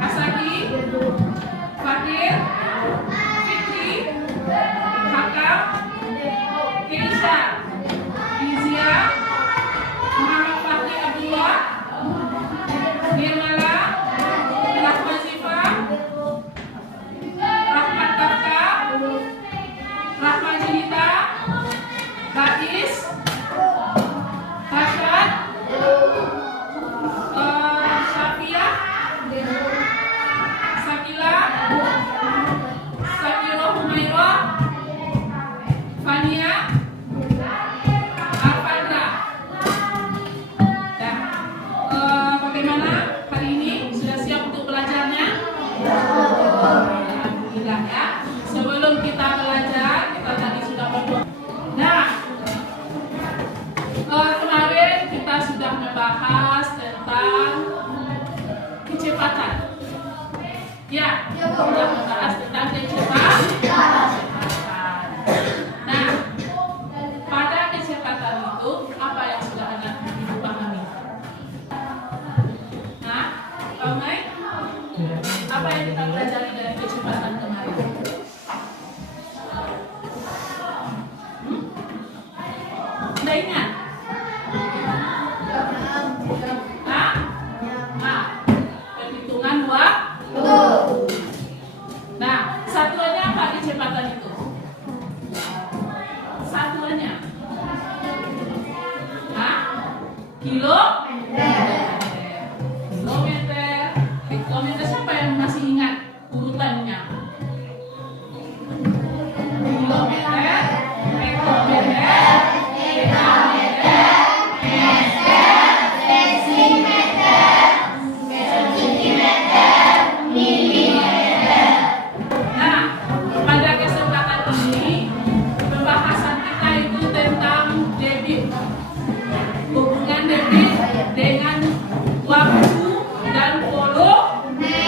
Asaki, Fakir, Fikri, Hakam, Keisha, Izia, Muhammad Fakri Abdullah, Nirmala, Rahma Zifa, Rahmat Kafka, Rahma Jinita, Bais, Hashad, Syafia, Sakila, Sakila Humaira, Fania, Alfandra. Ya, bagaimana hari ini? Sudah siap untuk belajarnya? Alhamdulillah ya. Sebelum kita belajar, kita tadi sudah berdoa. Nah, kemarin kita sudah membahas tentang kecepatan. Ya, sudah membahas tentang kecepatan. Nah, pada kecepatan itu apa yang sudah Anda pahami? Nah, Omai, apa yang kita pelajari dari kecepatan kemarin? Anda ingat? Perhitungan waktu. Nah, satuannya apa kecepatan itu? Satuannya kilometer. Kilometer siapa yang masih ingat urutannya? Kilometer, hektometer, pentameter, meter, desimeter, sentimeter, milimeter. Nah, pada kesempatan ini pembahasan kita itu tentang debit. Hubungan debit dengan waktu dan volume.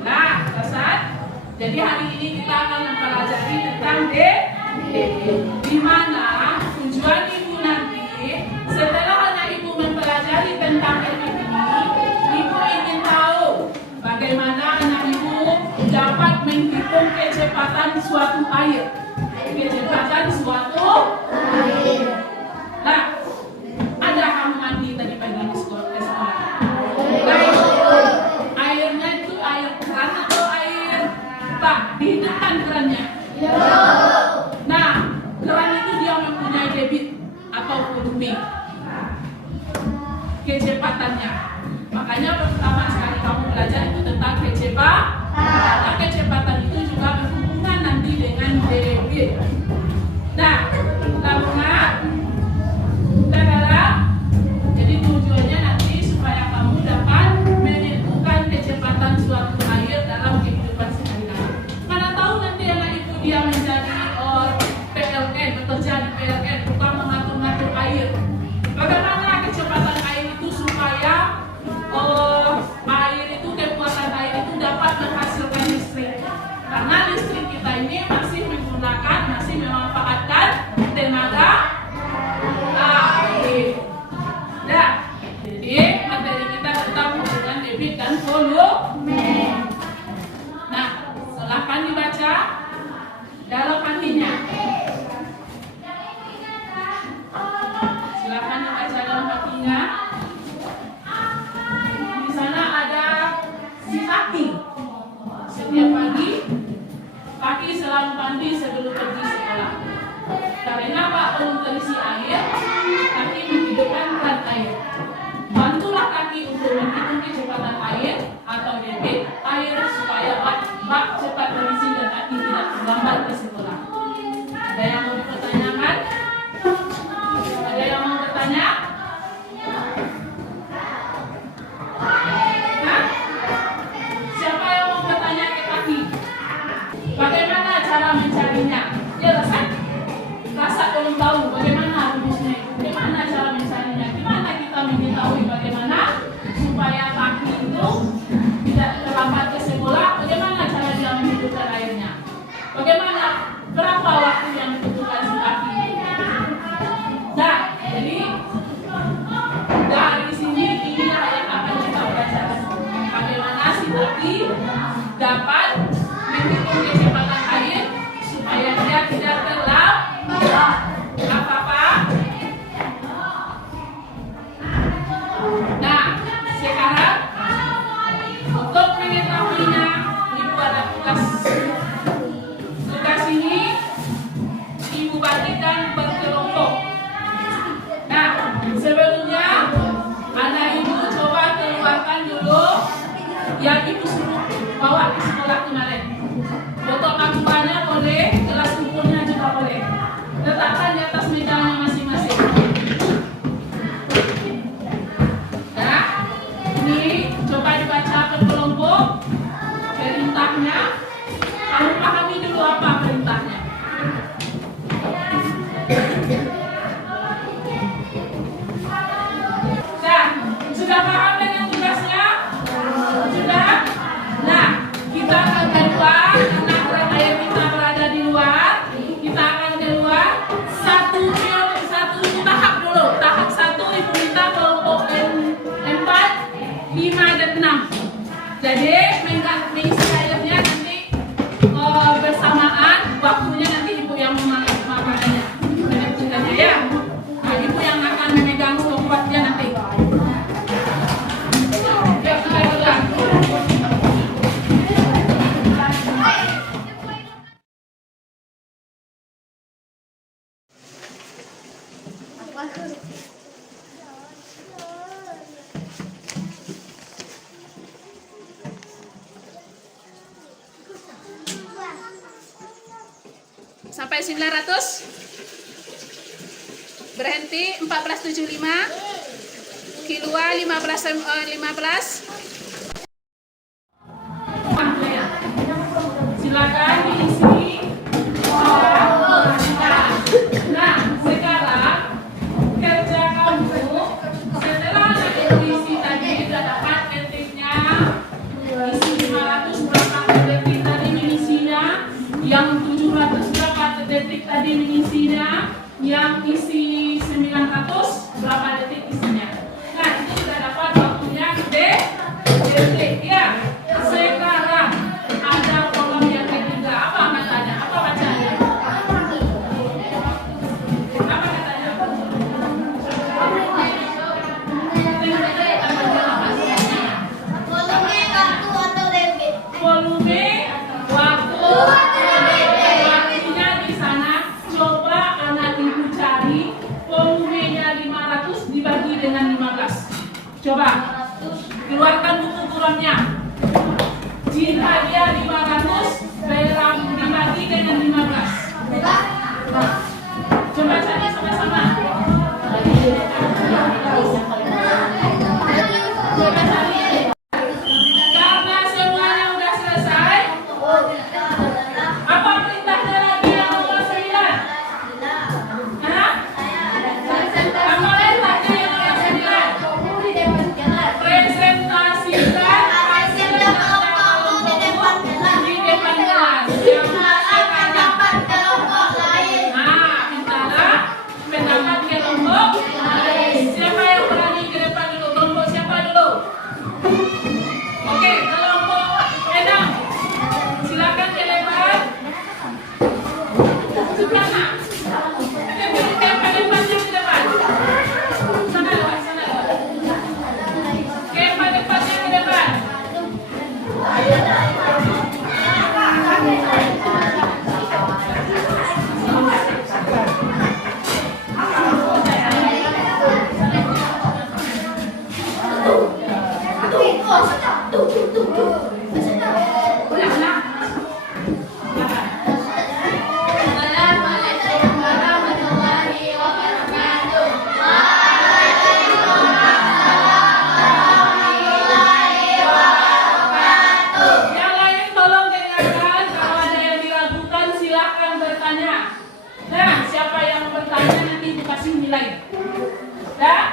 Nah, selesai. Jadi hari ini kita akan mempelajari tentang debit. Di mana tujuan ibu nanti setelah anak ibu mempelajari tentang debit ini, ibu ingin tahu bagaimana anak ibu dapat menghitung kecepatan suatu air. Kecepatan suatu air. Nah, ada kamu mandi tadi pagi di sekolah. Airnya itu air keran atau air apa? Dihidupkan kerannya. Nah, keran itu dia mempunyai debit atau volume. Kecepatannya. Makanya pertama sekali kamu belajar itu tentang kecepatan. Karena kecepatan itu juga berhubungan nanti dengan debit. Nah, tabungan. Jadi tujuannya nanti supaya kamu dapat menentukan kecepatan suatu air dalam kehidupan sehari-hari. Mana tahu nanti anak ibu dia menjadi PLN, bekerja di PLN, bukan mengatur-ngatur air. Bagaimana kecepatan air itu supaya air itu, kekuatan air itu dapat menghasilkan listrik. Karena listrik kita ini masih memanfaatkan tenaga air. Nah, jadi materi kita tentang hubungan debit dan volume. Nah, silakan dibaca dalam hatinya. Silakan dibaca dalam hatinya. Di sana ada si Kaki. Setiap pagi selalu mandi sebelum pergi sekolah. Karena Pak belum terisi air, Kaki menghidupkan keran air. Bantulah Kaki untuk menghitung kecepatan air atau debit air supaya bak cepat terisi dan Kaki tidak terlambat ke sekolah. lagi dapat menghitung kecepatan air supaya dia tidak terlambat. Apa-apa? Nah, sekarang untuk mengetahuinya, Ibu ada tugas. Tugas ini Ibu bagikan berkelompok. Nah, sebelumnya anak Ibu coba keluarkan dulu yang Ibu suruh bawa ke sekolah kemarin. Foto akuntannya boleh, kelas kumpulnya juga boleh. Letakkan di atas mejanya masing-masing. Nah, ini coba dibaca berkelompok perintahnya. Kamu pahami dulu apa perintahnya. Nah, sudah paham dengan tugasnya? Sudah? Nah, kita akan keluar karena air kita berada di luar. Kita akan keluar satu tahap dulu. Tahap 1 Ibu minta kelompok 4, 5 dan 6. Jadi mengisi airnya nanti bersamaan, waktunya nanti Ibu yang memakannya. Menentukannya ya. Nah, Ibu yang akan memegang stopwatchnya nanti. Yuk, mulai duluan. Sampai 900. Berhenti 1475. Keluar 15. Silakan diisi. Nah, sekarang kerja kamu setelah isi tadi sudah dapat detiknya. Isi 500 berapa detik tadi mengisinya, yang 700 berapa detik tadi mengisinya, yang isi 900 berapa detik isinya. Nah, itu sudah dapat waktunya detik ya. Sekarang ada kolom yang ketiga. Apa katanya? Apa bacanya? Apa katanya? Volume, waktu, waktunya di sana. Coba anak Ibu cari volumenya 500 dibagi dengan 15. Coba keluarkan buku buronnya. Jika dia 500 dibagi dengan 15. Coba cari sama-sama. Coba cari. Karena semuanya udah selesai. Apa perintahnya lagi yang nomor 9? Hah? Apa perintahnya yang nomor 9? Presentasikan hasil kelompok di depan kelas. Nah, mintalah pendapat kelompok. Siapa yang berani ke depan dulu? Kelompok siapa dulu? Oke, kelompok 6. Silakan ke depan. Sebelah. Siapa depannya ke depan? Sana lewat, sana lewat. Siapa depannya ke depan? Yang lain tolong dengarkan. Kalau ada yang diragukan silakan bertanya. Nah, siapa yang bertanya nanti dikasih nilai. Nah,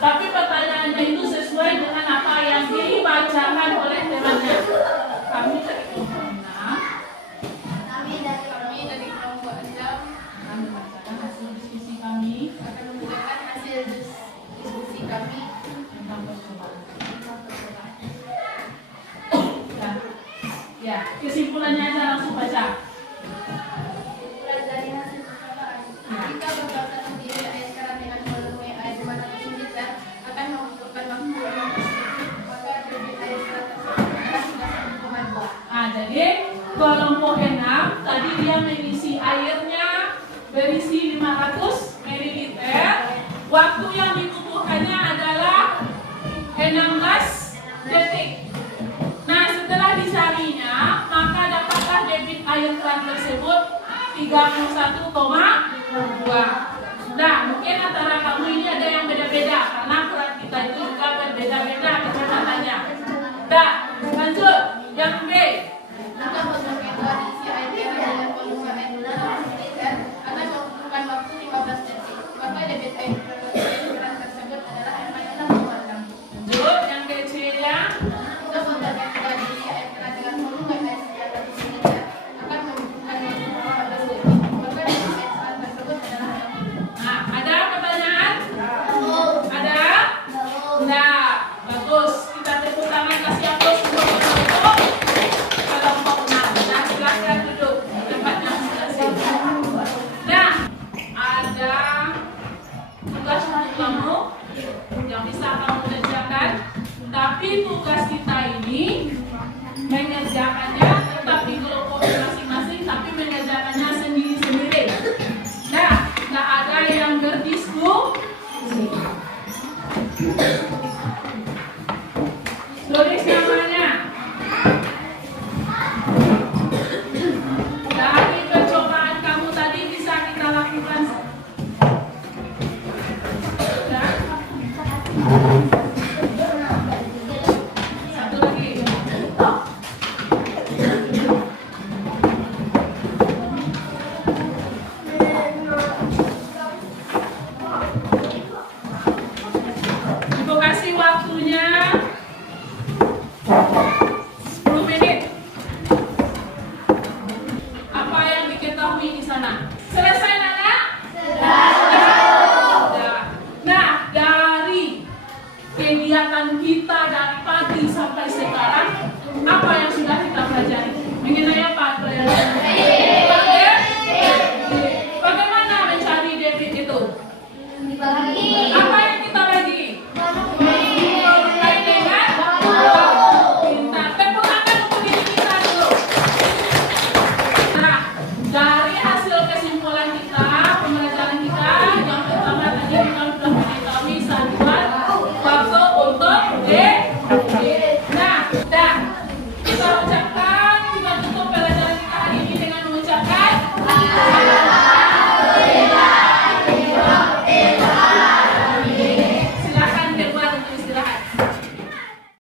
tapi pertanyaannya itu sesuai dengan apa yang dibacakan oleh temannya. Ya, kesimpulannya aja langsung baca. Dari hasil perkataan, jika beberapa sendiri ayat sekarang dengan memenuhi ayat di mana disunjukkan akan membutuhkan waktu yang maka debit ayat sekarang tersebut adalah sudah 1,2. Nah, jadi kelompok 6 tadi dia mengisi airnya berisi 500 ml. Waktu yang dibutuhkannya adalah 16 detik. Nah, setelah disarinya, maka dapatlah debit air keran tersebut 31,2. Nah, mungkin antara kamu ini ada yang beda-beda karena keran kita itu juga berbeda-beda kecepatannya. Nah, lanjut yang B. Jika botol kedua diisi air dengan volume air 6 liter akan membutuhkan waktu 15 detik. Maka debit air keran tersebut adalah 46,6. Lanjut yang kecilnya. Jika botol kedua diisi air keran dengan volume air 900 liter akan membutuhkan waktu 15 detik. Maka debit air keran tersebut adalah 60. Nah, ada pertanyaan? Ada? Nah, bagus. Kita tepuk tangan kasih aplaus untuk kelompok 6. Nah, silakan duduk di tempatnya masing-masing. Nah, ada tugas untuk kamu yang bisa kamu kerjakan. Tapi tugas kita ini mengerjakannya